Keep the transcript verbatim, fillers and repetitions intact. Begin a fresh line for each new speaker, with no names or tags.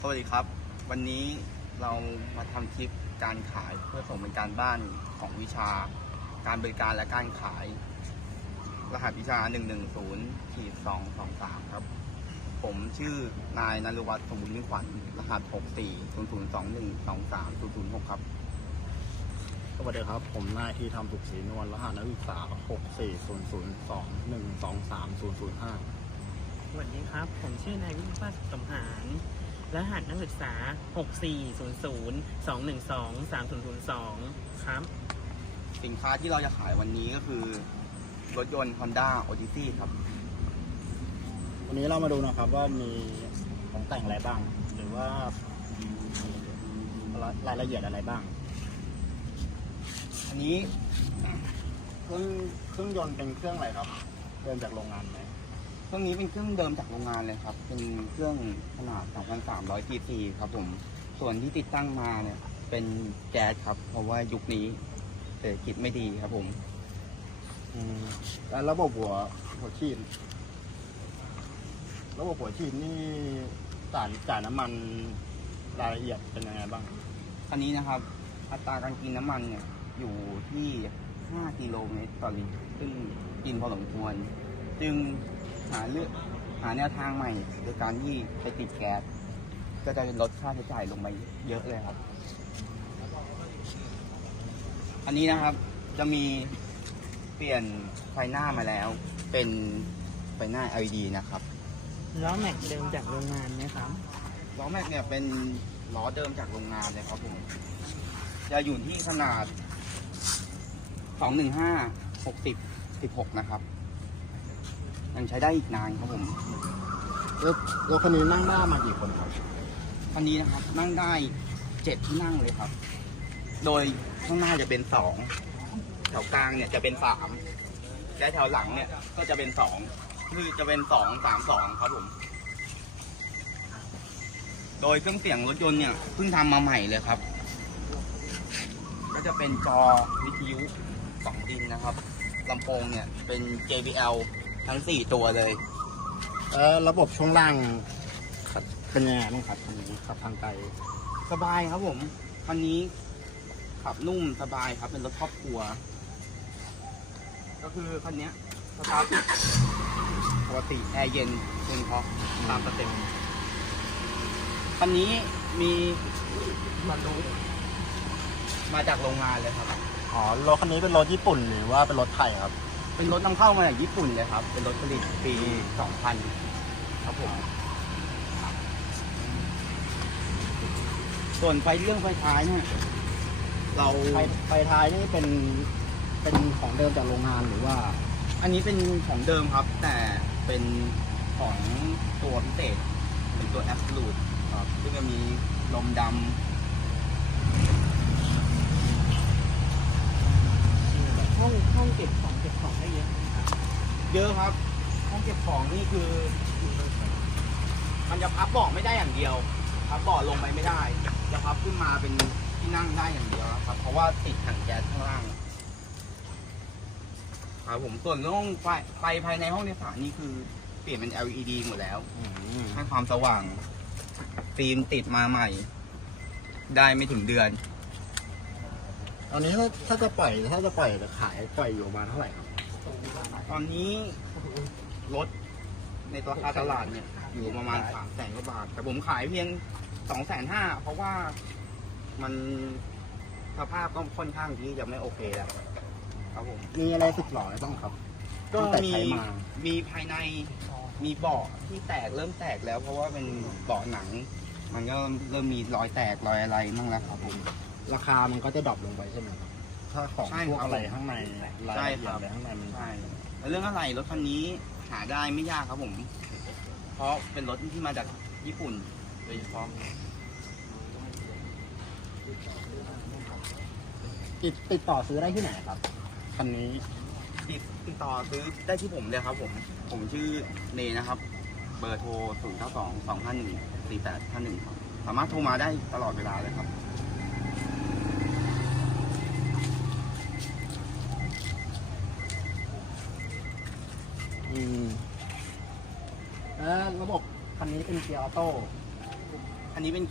สวัสดีครับวันนี้เรามาทำคลิปการขายเพื่อส่งเป็นการบ้านของวิชาการบริการและการขายรหัสวิชา หนึ่ง หนึ่ง ศูนย์ สอง สอง สาม ครับผมชื่อนายนฤวัฒน์สมบูรณ์มิ่งขวัญรหัส หก สี่ ศูนย์ ศูนย์ สอง หนึ่ง สอง สาม ศูนย์ ศูนย์ หก ครับ
สวัสดีครับผมนายที่ทำสุขศรีนวลรหัสนักศึกษา หก สี่ ศูนย์ ศูนย์ สอง หนึ่ง สอง สาม ศูนย์ ศูนย์ ห้า
สวัสดีครับผมชื่อนายวิวัฒน์สมหารรหัสนักศึกษา หก สี่ ศูนย์ ศูนย์ สอง หนึ่ง สอง สาม ศูนย์ ศูนย์ สอง ครับ
สินค้าที่เราจะขายวันนี้ก็คือรถยนต์ Honda Odyssey ครับ
วันนี้เรามาดูนะครับว่ามีของแต่งอะไรบ้างหรือว่ามีรายละเอียดอะไรบ้าง
อันนี้
เครื่องเครื่องยนต์เป็นเครื่องอะไรครับเดินจากโรงงานไหม
เครื่องนี้เป็นเครื่องเดิมจากโรงงานเลยครับเป็นเครื่องขนาด สองพันสามร้อย ซี ซี ครับผมส่วนที่ติดตั้งมาเนี่ยเป็นแก๊สครับเพราะว่ายุคนี้เศรษฐกิจไม่ดีครับผม
แล้วระบบหัวหัวฉีดระบบหัวฉีดนี่จ่ายจ่ายน้ำมันรายละเอียดเป็นยังไงบ้าง
อันนี้นะครับอัตราการกินน้ำมันเนี่ยอยู่ที่ห้ากิโลเมตรต่อลิตรซึ่งกินพอสมควรจึงหาเลือกหาแนวทางใหม่โดยการที่ไปติดแก๊สก็จะลดค่าใช้จ่ายลงไปเยอะเลยครับอันนี้นะครับจะมีเปลี่ยนไฟหน้ามาแล้วเป็นไฟหน้า แอล อี ดี นะครับ
ล้อแม็กเดิมจากโรงงานไหมครับ
ล้อแม็กเนี่ยเป็นล้อเดิมจากโรงงานเลยครับผมจะอยู่ที่ขนาดสองหนึ่งห้า หกสิบ สิบหกนะครับยังใช้ได้อีกนานครับผม
รถรถคันนี้นั่งได้มากี่คนครับ
คันนี้นะครับนั่งได้เจ็ดที่นั่งเลยครับโดยข้างหน้าจะเป็นสองแถวกลางเนี่ยจะเป็นสามและแถวหลังเนี่ยก็จะเป็นสองคือจะเป็นสองสามสองครับผมโดยเครื่องเสียงรถยนต์เนี่ยเพิ่งทำมาใหม่เลยครับก็จะเป็นจอวิทยุสองดินนะครับลำโพงเนี่ยเป็น เจ บี แอล ทั้งสี่ตัวเลย
เออระบบช่วงล่างเป็นยังไงบ้างครับคันนี้ขับทางไกล
สบายครับผมคันนี้ขับนุ่มสบายครับเป็นรถครอบครัวก็คือคันนี้สตาร์ทปกติแอร์เย็นเป็นเพราะตามสเต็ปคันนี้มีมันรู้มาจากโรงงานเลยครับ
อ๋อรถคันนี้เป็นรถญี่ปุ่นหรือว่าเป็นรถไทยครับ
เป็นรถนำเข้ามาจากญี่ปุ่นเลยครับเป็นรถผลิตปีสองพันครับผมส่วนไฟเรื่องไฟท้ายเนี่ยเรา
ไฟไฟท้ายนี่เป็นเป็นของเดิมจากโรงงานหรือว่า
อันนี้เป็นของเดิมครับแต่เป็นของตัวพิเศษเป็นตัว Absolute ครับซึ่งจะมีลมดำ
ห้องห้องเก็บของเก็บของได้เยอะ
เยอะครับห้องเก็บของนี่คือมันจะพับเบาะไม่ได้อย่างเดียวพับเบาะลงไปไม่ได้จะพับขึ้นมาเป็นที่นั่งได้อย่างเดียวครับเพราะว่าติดถังแก๊สข้างล่างครับผมส่วนเรื่องไฟไฟภายในห้องโดยสารนี่คือเปลี่ยนเป็น แอล อี ดี หมดแล้วให้ความสว่างฟิล์มติดมาใหม่ได้ไม่ถึงเดือน
ตอนนี้ถ้าจะปล่อยถ้าจะปล่อยจะขายปล่อยอยู่ประมาณเท่าไหร่ครับ
ตอนนี้รถในตัวราคาตลาดเนี่ยอยู่ประมาณสามแสนกว่าบาทแต่ผมขายเพียงสองแสนห้าเพราะว่ามันสภาพก็ค่อนข้างที่จะไม่โอเคแล้วครับผม
มีอะไรติดหล่อบ้างครับ
ก็มีมีภายในมีเบาะที่แตกเริ่มแตกแล้วเพราะว่าเป็นเบาะหนังมันก็เริ่มมีรอยแตกรอยอะไรบ้างแล้วครับผม
ราคามันก็จะดรอปลงไปใช่ไหมครับถ้าของพวกอะไรข้างใน
รายละเอียดอะไร
ข้างในมัน
ใช่เรื่องอะไรรถคันนี้หาได้ไม่ยากครับผมเพราะเป็นรถที่มาจากญี่ปุ่นโดยเฉพาะ
ติดติดต่อซื้อได้ที่ไหนครับคันนี้
ติดติดต่อซื้อได้ที่ผมเลยครับผมผมชื่อเนนะครับเบอร์โทรศูนย์เก้าสอง สองห้าหนึ่ง สี่แปดห้าหนึ่งครับสามารถโทรมาได้ตลอดเวลาเลยครับ
อืมแล้วระบบคันนี้เป็นเกียร์ออโต้
อันนี้เป็น